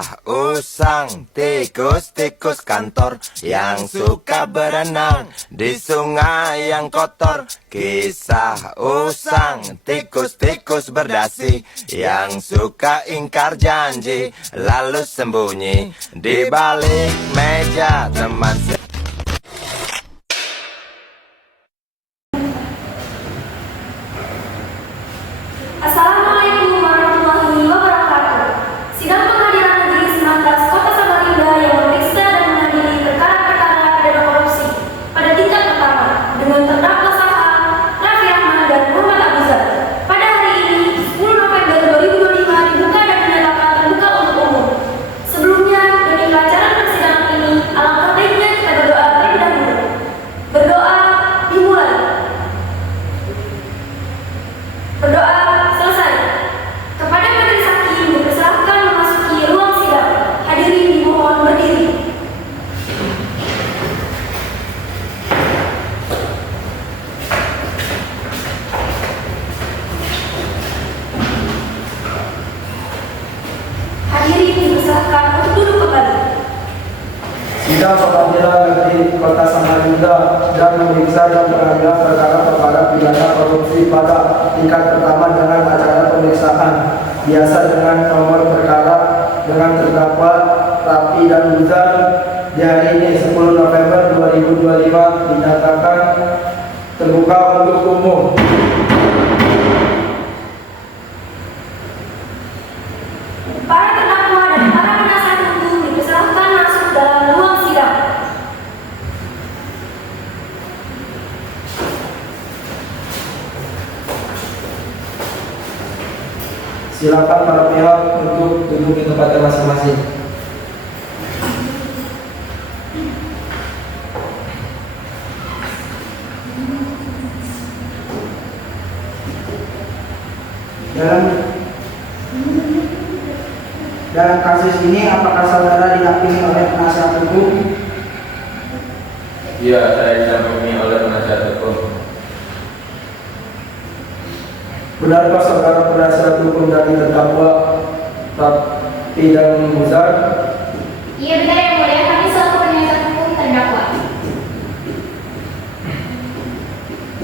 Kisah usang tikus-tikus kantor yang suka berenang di sungai yang kotor. Kisah usang tikus-tikus berdasi yang suka ingkar janji lalu sembunyi di balik meja teman. Assalamualaikum warahmatullahi wabarakatuh. Sidang Pengadilan Negeri 19 Kota Samarinda yang memeriksa dan mengadili perkara-perkara pidana korupsi pada tingkat pertama dengan terdakwa saham Raffi Ahmad dan Muhammad Abuzar pada hari ini 10 November 2025 dibuka dan dinyatakan terbuka untuk umum. Sebelumnya, demi kelancaran persidangan ini, alangkah baiknya kita berdoa terlebih dahulu. Berdoa dimulai. Berdoa selesai. Kepada majelis hakim dipersilahkan memasuki ruang sidang. Hadirin dimohon berdiri. Hadirin dipersilahkan untuk duduk kembali. Sidang Pengadilan Negeri Kota Samarinda dan memeriksa dan mengadili perkara-perkara pidana korupsi pada tingkat pertama dengan acara pemeriksaan biasa dengan nomor perkara dengan terdakwa Raffi dan Abuzar di hari ini 10 November 2025 dinyatakan terbuka untuk umum. Para terdakwa dan para penasihat hukum dipersilahkan masuk dalam ruang sidang. Silakan para pihak untuk duduk di tempatnya masing-masing. Dalam kasus ini, apakah saudara didampingi oleh penasihat hukum? Iya, saya didampingi oleh penasihat hukum. Benarkah saudara penasihat hukum dari terdakwa Raffi dan Abuzar? Iya benar yang mulia, kami selaku penasihat hukum terdakwa.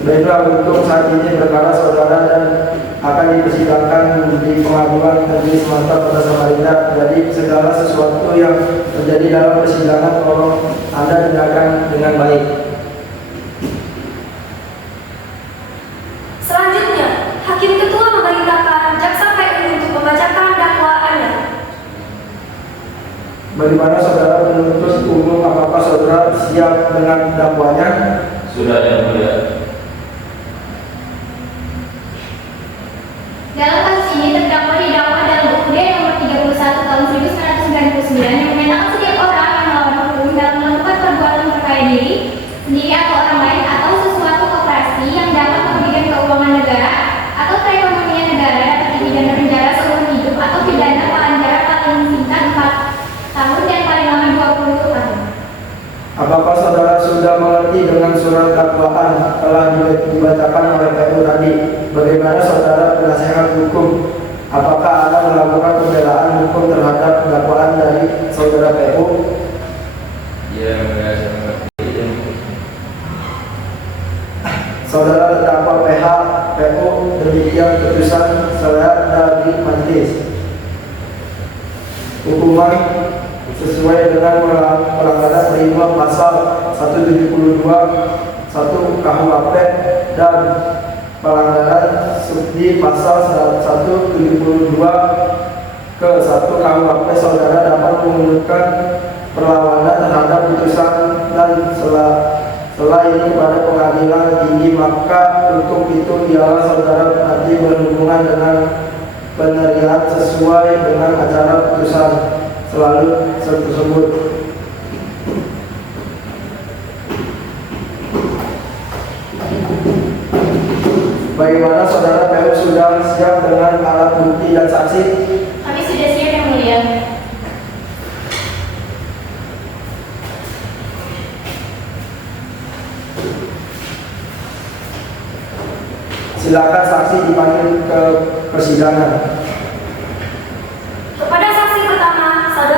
Baiklah, untuk saat ini perkara saudara dan akan dipersidangkan di Pengadilan Negeri Sumatera Kota Samarinda. Jadi segala sesuatu yang terjadi dalam persidangan tolong Anda dengarkan dengan baik. Selanjutnya, Hakim Ketua memerintahkan Jaksa PU untuk membacakan dakwaannya. Bagaimana saudara penuntut umum, apakah saudara siap dengan dakwanya? Sudah yang mulia. Dalam kasus ini, terdakwa didakwa dalam UUD nomor 31 tahun 1999 yang menyatakan setiap orang yang melawan hukum dalam melakukan perbuatan perkara diri, sendiri atau orang lain atau sesuatu koperasi yang dapat merugikan keuangan negara atau perekonomian negara dapat dipidana penjara seumur hidup atau pidana paling jarak paling singkat 4 tahun dan paling lama 20 tahun. Apakah saudara sudah mengerti dengan surat dakwaan telah dibacakan oleh PU tadi? Bagaimana saudara penasihat hukum? Apakah Anda melakukan pembelaan hukum terhadap dakwaan dari saudara PU? Iya, yang mulia, saya mengerti. Saudara terdakwa PH, PU, demikian keputusan saya dari majelis. Hukuman sesuai dengan pelanggaran prima pasal 172 1 KUHP dan pelanggaran di pasal 172 ke 1 KUHP, saudara dapat mengajukan perlawanan terhadap putusan dan setelah ini pada pengadilan tinggi, maka untuk itu ialah saudara nanti berhubungan dengan penerimaan sesuai dengan acara putusan selalu tersebut. Bagaimana saudara PU sudah siap dengan alat bukti dan saksi? Kami sudah siap yang mulia. Silakan saksi dipanggil ke persidangan. Kepada saksi pertama, saudara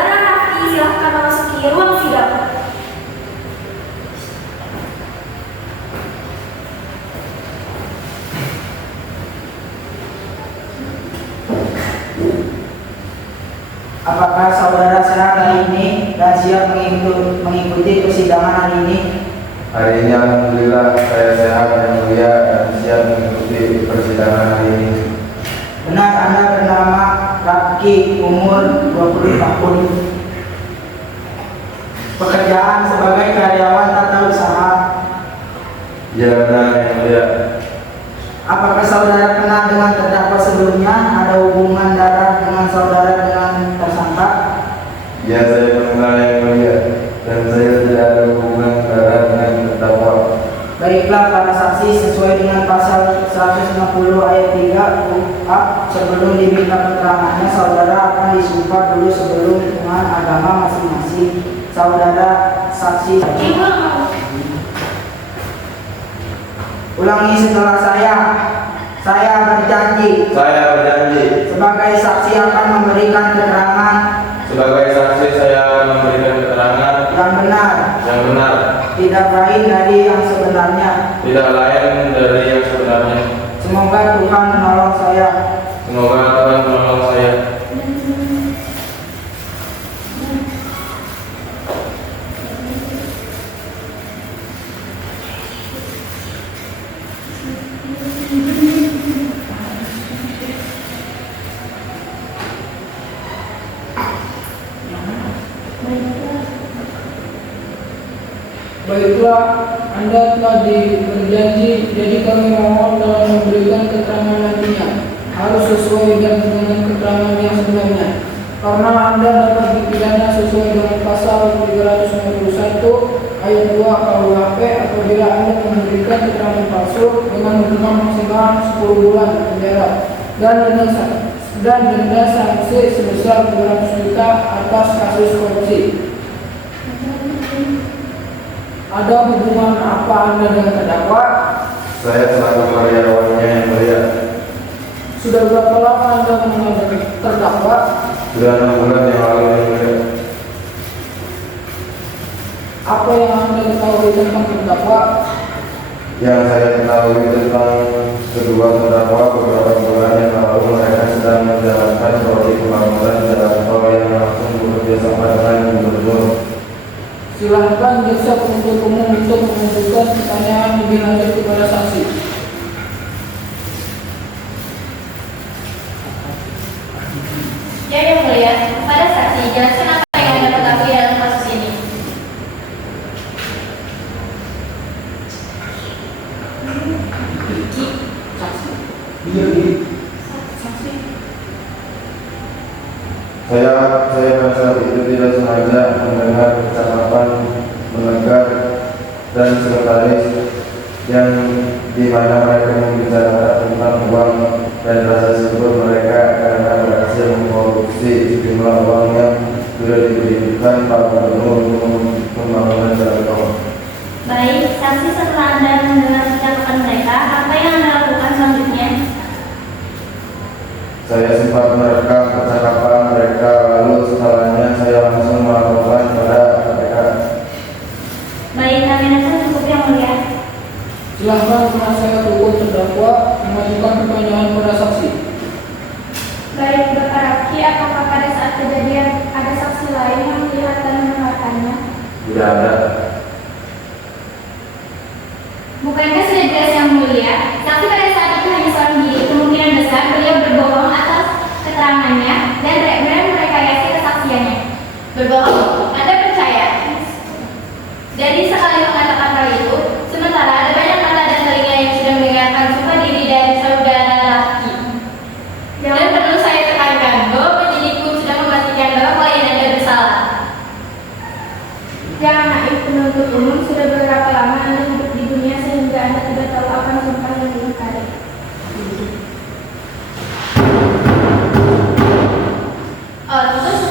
Apakah saudara sehat hari ini dan siap mengikuti persidangan hari ini? Hari ini alhamdulillah saya sehat yang mulia dan siap mengikuti persidangan hari ini. Benar Anda bernama Rafki, umur 20 tahun. Pekerjaan sebagai karyawan tata usaha. Ya benar yang mulia. Apakah saudara kenal dengan terdakwa sebelumnya? Ada hubungan darah dengan saudara dengan tersangka? Ya saya mengenal yang mulia dan saya tidak ada hubungan darah dengan terdakwa. Baiklah para saksi, sesuai dengan pasal 160 ayat 3 UA, sebelum diminta keterangannya saudara akan disumpah dulu sebelum dengan agama masing-masing. Saudara saksi. Ulangi setelah saya. Saya berjanji. Saya berjanji. Sebagai saksi akan memberikan keterangan. Sebagai saksi saya akan memberikan keterangan Yang benar. yang benar. Tidak lain dari yang sebenarnya. Tidak lain dari yang sebenarnya. Semoga Tuhan menolong saya. Semoga Tuhan menolong saya. Baiklah, Anda telah berjanji, jadi kami mohon dalam memberikan keterangan nantinya harus sesuai dengan keterangan yang sebenarnya. Karena Anda dapat dipidana sesuai dengan pasal 351 ayat 2 KUHP apabila Anda memberikan keterangan palsu dengan hukuman maksimal 10 bulan penjara dan denda sanksi sebesar 200 juta atas kasus korupsi. Ada hubungan apa Anda dengan terdakwa? Saya selaku karyawannya yang mulia. Sudah berapa lama Anda mengenal terdakwa? Sudah 6 bulan yang lalu yang mulia. Apa yang Anda ketahui tentang terdakwa? Yang saya ketahui tentang kedua terdakwa beberapa bulan yang lalu mereka sedang menjalankan proyek pembangunan jalan tol yang langsung bekerja sama dengan gubernur. Silahkan jaksa penuntut umum untuk mengajukan pertanyaan lebih lanjut kepada saksi. Ya yang mulia, pada saksi jelaskan apa yang Anda ketahui dalam kasus ini. Saya pada saat itu tidak sengaja mendengar percakapan menegak dan sekretaris yang dimana mereka membicarakan tentang uang dan rasa syukur mereka karena berhasil mengkorupsi sejumlah uang yang sudah diberikan Pak Gubernur untuk pembangunan jalan tol. Baik, saksi setelah Anda mendengar percakapan mereka, apa yang Anda lakukan selanjutnya? Saya sempat merekam percakapan mereka, lalu setelahnya saya langsung melaporkan pada mereka. Baik, kami rasa cukup yang mulia. Silahkan penasihat hukum terdakwa mengajukan pertanyaan pada saksi. Baik, Bapak Rafki, apakah pada saat kejadian ada saksi lain yang melihat dan mendengarkannya? Tidak ada. Bukankah sudah jelas yang mulia, saksi pada saat itu hanya seorang diri, kemungkinan besar beliau berbohong atas keterangannya dan benar-benar merekayasa kesaksiannya. Berbohong, Anda percaya? Dari sekali mengatakan hal itu, sementara ada banyak mata dan telinga yang sudah mendengarkan sumpah diri dari saudara Rafki. Dan perlu saya tekankan bahwa penyidik pun sudah memastikan bahwa klien Anda bersalah. Jangan naif, penuntut umum, sudah berapa lama Anda hidup di dunia sehingga Anda tidak tahu akan sumpah yang diingkari? Terus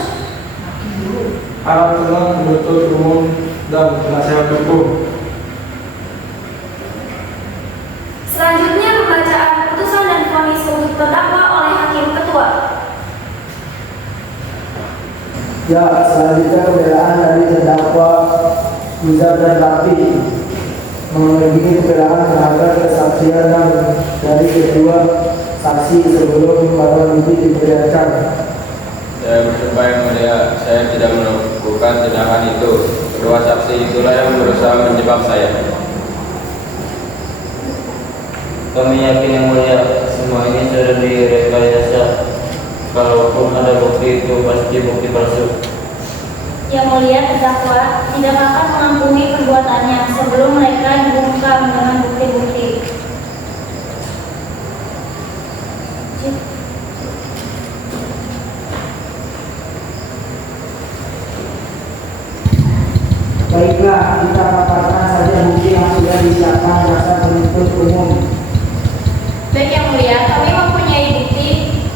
Alhamdulillah penuntut umum dan penasihat hukum. selanjutnya pembacaan putusan dan vonis untuk terdakwa oleh hakim ketua. Ya, selanjutnya pembelaan dari terdakwa Muzar dan Rafki mengenai pembelaan terhadap kesaksian dan dari kedua saksi sebelum barang bukti diperlihatkan. Saya bersumpah yang mulia, saya tidak melakukan tindakan itu. Kedua saksi itulah yang berusaha menjebak saya. Kami yakin yang mulia, semua ini sudah direkayasa. Kalaupun ada bukti itu pasti bukti palsu. Yang mulia, terdakwa tidak akan mengampuni perbuatannya sebelum mereka dibungkam dengan bukti-bukti. Baiklah, kita paparkan saja bukti yang sudah disiapkan jaksa penuntut umum. Baik yang mulia, kami mempunyai bukti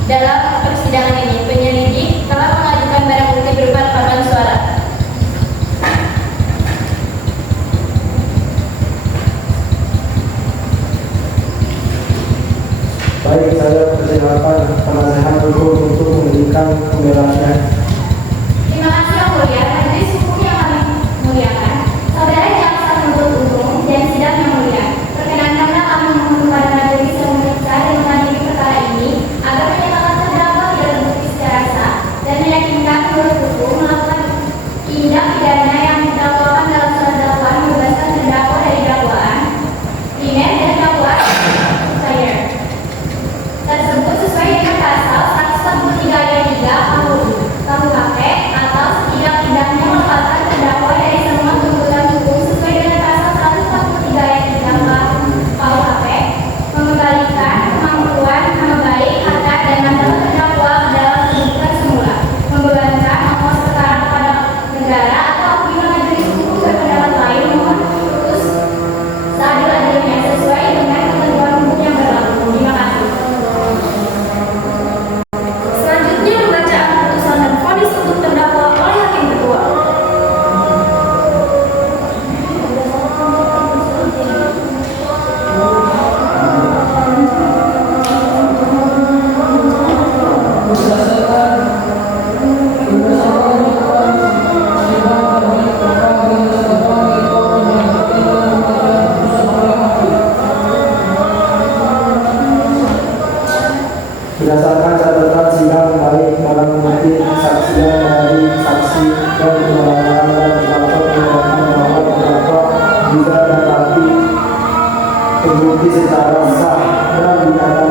dalam persidangan ini. Penyelidik telah mengajukan barang bukti berupa rekaman suara. Baik, saya persilakan penasehat hukum untuk memberikan pembelaannya. Terima kasih yang mulia. Majelis hukum yang kami muliakan, saudara jaksa penuntut umum dan sidang yang mulia, perkenankanlah kami memohon kepada majelis yang memeriksa dan mengadili perkara ini agar menyatakan terdakwa tidak terbukti secara sah dan meyakinkan menurut hukum melakukan tindak pidana yang didakwakan dalam surat dakwaan membebaskan terdakwa dari dakwaan primer dan dakwaan subsidiar tersebut sesuai dengan pasal 143 ayat 3 KUHP atau setidak-tidaknya melepaskan terdakwa dari semua tuntutan hukum sesuai dengan pasal 143 ayat 3 KUHP, mengembalikan kemampuan nama baik, harta dan martabat terdakwa dalam kedudukan semula, membebankan ongkos perkara kepada negara atau apabila majelis hukum berpendapat lain mohon putus seadil-adilnya sesuai dengan ketentuan hukum yang berlaku. Terima kasih. Selanjutnya pembacaan putusan dan vonis untuk terdakwa oleh Hakim Ketua. Berdasarkan catatan sidang kemarin barang bukti kesaksian dari saksi dan keterangan dan terdakwa menyatakan bahwa terdakwa juga dapat terbukti secara sah dan dinyatakan